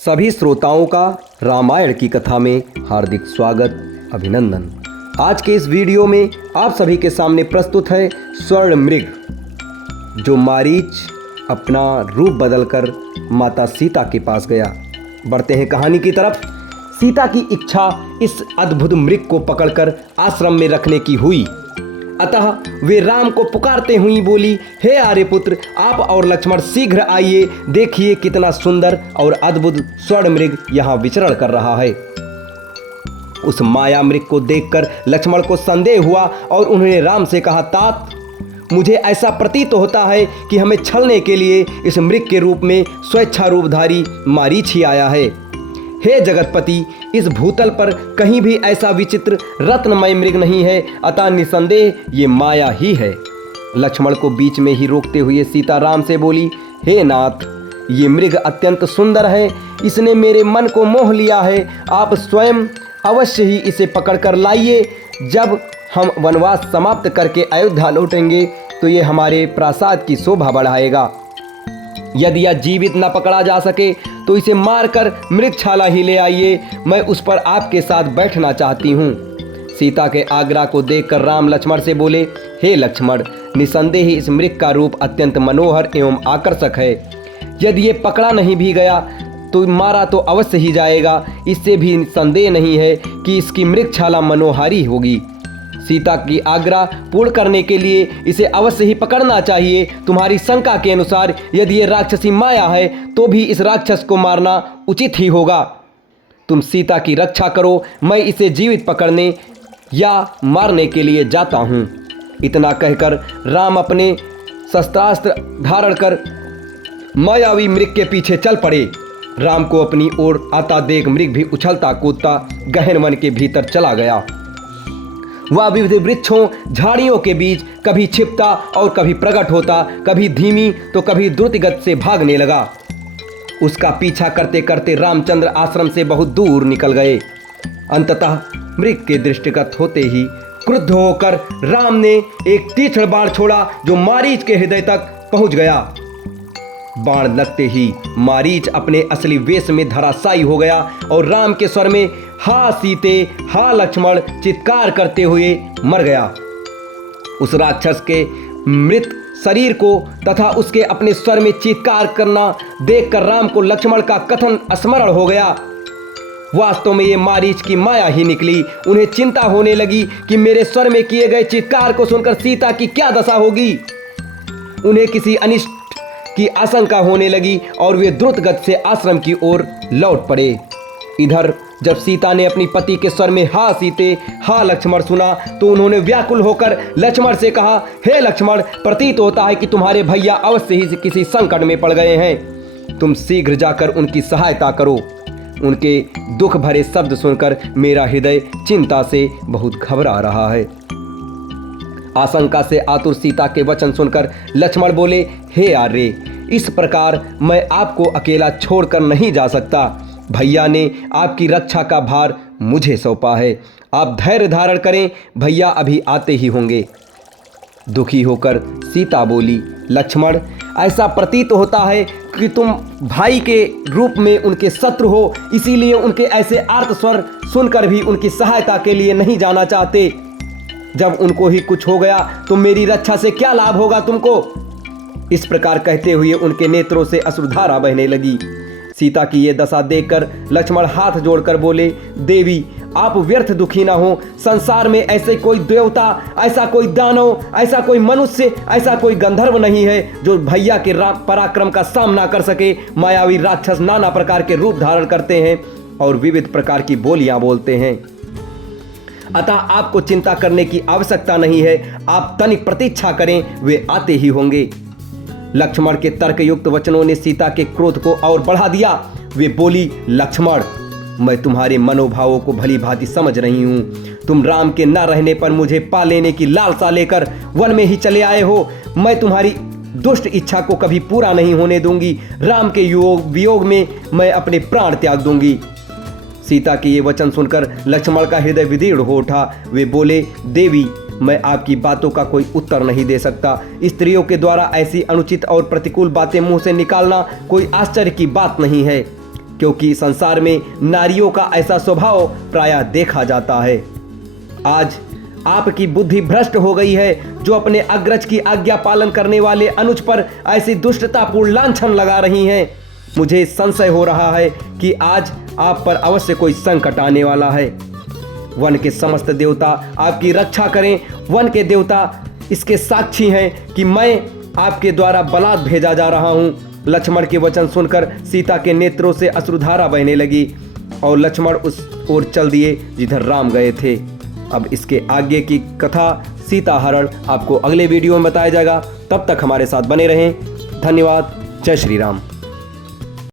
सभी श्रोताओं का रामायण की कथा में हार्दिक स्वागत अभिनंदन। आज के इस वीडियो में आप सभी के सामने प्रस्तुत है स्वर्ण मृग, जो मारीच अपना रूप बदलकर माता सीता के पास गया। बढ़ते हैं कहानी की तरफ। सीता की इच्छा इस अद्भुत मृग को पकड़कर आश्रम में रखने की हुई, अतः वे राम को पुकारते हुई बोली, हे आर्यपुत्र, आप और लक्ष्मण शीघ्र आइए, देखिए कितना सुंदर और अद्भुत स्वर्ण मृग यहाँ विचरण कर रहा है। उस माया मृग को देखकर लक्ष्मण को संदेह हुआ और उन्होंने राम से कहा, तात, मुझे ऐसा प्रतीत होता है कि हमें छलने के लिए इस मृग के रूप में स्वेच्छा रूपधारी मारीच ही आया है। हे जगतपति, इस भूतल पर कहीं भी ऐसा विचित्र रत्नमय मृग नहीं है, अतः निसंदेह ये माया ही है। लक्ष्मण को बीच में ही रोकते हुए सीता राम से बोली, हे नाथ, ये मृग अत्यंत सुंदर है, इसने मेरे मन को मोह लिया है। आप स्वयं अवश्य ही इसे पकड़कर लाइए। जब हम वनवास समाप्त करके अयोध्या लौटेंगे तो ये हमारे प्रासाद की शोभा बढ़ाएगा। यदि यह जीवित न पकड़ा जा सके तो इसे मारकर मृगछाला ही ले आइए, मैं उस पर आपके साथ बैठना चाहती हूँ। सीता के आग्रह को देखकर राम लक्ष्मण से बोले, हे लक्ष्मण, निसंदेह इस मृग का रूप अत्यंत मनोहर एवं आकर्षक है। यदि ये पकड़ा नहीं भी गया तो मारा तो अवश्य ही जाएगा। इससे भी संदेह नहीं है कि इसकी मृगछाला मनोहारी होगी। सीता की आग्रह पूर्ण करने के लिए इसे अवश्य ही पकड़ना चाहिए। तुम्हारी शंका के अनुसार यदि ये राक्षसी माया है तो भी इस राक्षस को मारना उचित ही होगा। तुम सीता की रक्षा करो, मैं इसे जीवित पकड़ने या मारने के लिए जाता हूँ। इतना कहकर राम अपने शस्त्रास्त्र धारण कर मायावी मृग के पीछे चल पड़े। राम को अपनी ओर आता देख मृग भी उछलता कूदता गहन वन के भीतर चला गया। वह विविध वृक्षों झाड़ियों के बीच कभी छिपता और कभी प्रकट होता, कभी धीमी तो कभी द्रुत गति से भागने लगा। उसका पीछा करते करते रामचंद्र आश्रम से बहुत दूर निकल गए। अंततः मृग के दृष्टिगत होते ही क्रुद्ध होकर राम ने एक तीक्ष्ण बाण छोड़ा जो मारीच के हृदय तक पहुंच गया। बाण लगते ही मारीच अपने असली वेश में धराशायी हो गया और राम के स्वर में हा सीते, हा लक्ष्मण चित्कार करते हुए मर गया। उस राक्षस के मृत शरीर को तथा उसके अपने स्वर में चित्कार करना देखकर राम को लक्ष्मण का कथन स्मरण हो गया। वास्तव में ये मारीच की माया ही निकली। उन्हें चिंता होने लगी कि मेरे स्वर में किए गए चित्कार को सुनकर सीता की क्या दशा होगी। उन्हें किसी अनिष्ट की आशंका होने लगी और वे द्रुत गति से आश्रम की ओर लौट पड़े। इधर जब सीता ने अपनी पति के स्वर में हा सीते, हा लक्ष्मण सुना तो उन्होंने व्याकुल होकर लक्ष्मण से कहा, हे लक्ष्मण, प्रतीत होता है कि तुम्हारे भैया अवश्य ही किसी संकट में पड़ गए हैं। तुम शीघ्र जाकर उनकी सहायता करो। उनके दुख भरे शब्द सुनकर मेरा हृदय चिंता से बहुत घबरा रहा है। आशंका से आतुर सीता के वचन सुनकर लक्ष्मण बोले, हे आर्य, इस प्रकार मैं आपको अकेला छोड़कर नहीं जा सकता। भैया ने आपकी रक्षा का भार मुझे सौंपा है। आप धैर्य धारण करें, भैया अभी आते ही होंगे। दुखी होकर सीता बोली, लक्ष्मण, ऐसा प्रतीत होता है कि तुम भाई के रूप में उनके शत्रु हो, इसीलिए उनके ऐसे आर्त स्वर सुनकर भी उनकी सहायता के लिए नहीं जाना चाहते। जब उनको ही कुछ हो गया तो मेरी रक्षा से क्या लाभ होगा तुमको। इस प्रकार कहते हुए उनके नेत्रों से अश्रुधारा बहने लगी। सीता की ये दशा देखकर लक्ष्मण हाथ जोड़कर बोले, देवी, आप व्यर्थ दुखी ना हो। संसार में ऐसे कोई देवता, ऐसा कोई दानव, ऐसा कोई मनुष्य, ऐसा कोई गंधर्व नहीं है जो भैया के पराक्रम का सामना कर सके। मायावी राक्षस नाना प्रकार के रूप धारण करते हैं और विविध प्रकार की बोलियां बोलते हैं, अतः आपको चिंता करने की आवश्यकता नहीं है। आप तनिक प्रतीक्षा करें, वे आते ही होंगे। लक्ष्मण के तर्कयुक्त वचनों ने सीता के क्रोध को और बढ़ा दिया। वे बोली, लक्ष्मण, मैं तुम्हारे मनोभावों को भली भांति समझ रही हूँ। तुम राम के न रहने पर मुझे पा लेने की लालसा लेकर वन में ही चले आए हो। मैं तुम्हारी दुष्ट इच्छा को कभी पूरा नहीं होने दूंगी। राम के वियोग में मैं अपने प्राण त्याग दूंगी। सीता के ये वचन सुनकर लक्ष्मण का हृदय विदीर्ण हो उठा। वे बोले, देवी, मैं आपकी बातों का कोई उत्तर नहीं दे सकता। स्त्रियों के द्वारा ऐसी अनुचित और प्रतिकूल बातें मुंह से निकालना कोई आश्चर्य की बात नहीं है। क्योंकि संसार में नारियों का ऐसा स्वभाव प्रायः देखा जाता है। आज आपकी बुद्धि भ्रष्ट हो गई है, जो अपने अग्रज की आज्ञा पालन करने वाले अनुज पर ऐसी दुष्टतापूर्ण लांछन लगा रही हैं। मुझे संशय हो रहा है कि आज आप पर अवश्य कोई संकट आने वाला है। वन के समस्त देवता आपकी रक्षा करें। वन के देवता इसके साक्षी हैं कि मैं आपके द्वारा बलात् भेजा जा रहा हूँ। लक्ष्मण के वचन सुनकर सीता के नेत्रों से अश्रुधारा बहने लगी और लक्ष्मण उस ओर चल दिए जिधर राम गए थे। अब इसके आगे की कथा सीता हरण आपको अगले वीडियो में बताया जाएगा। तब तक हमारे साथ बने रहें। धन्यवाद। जय श्री राम।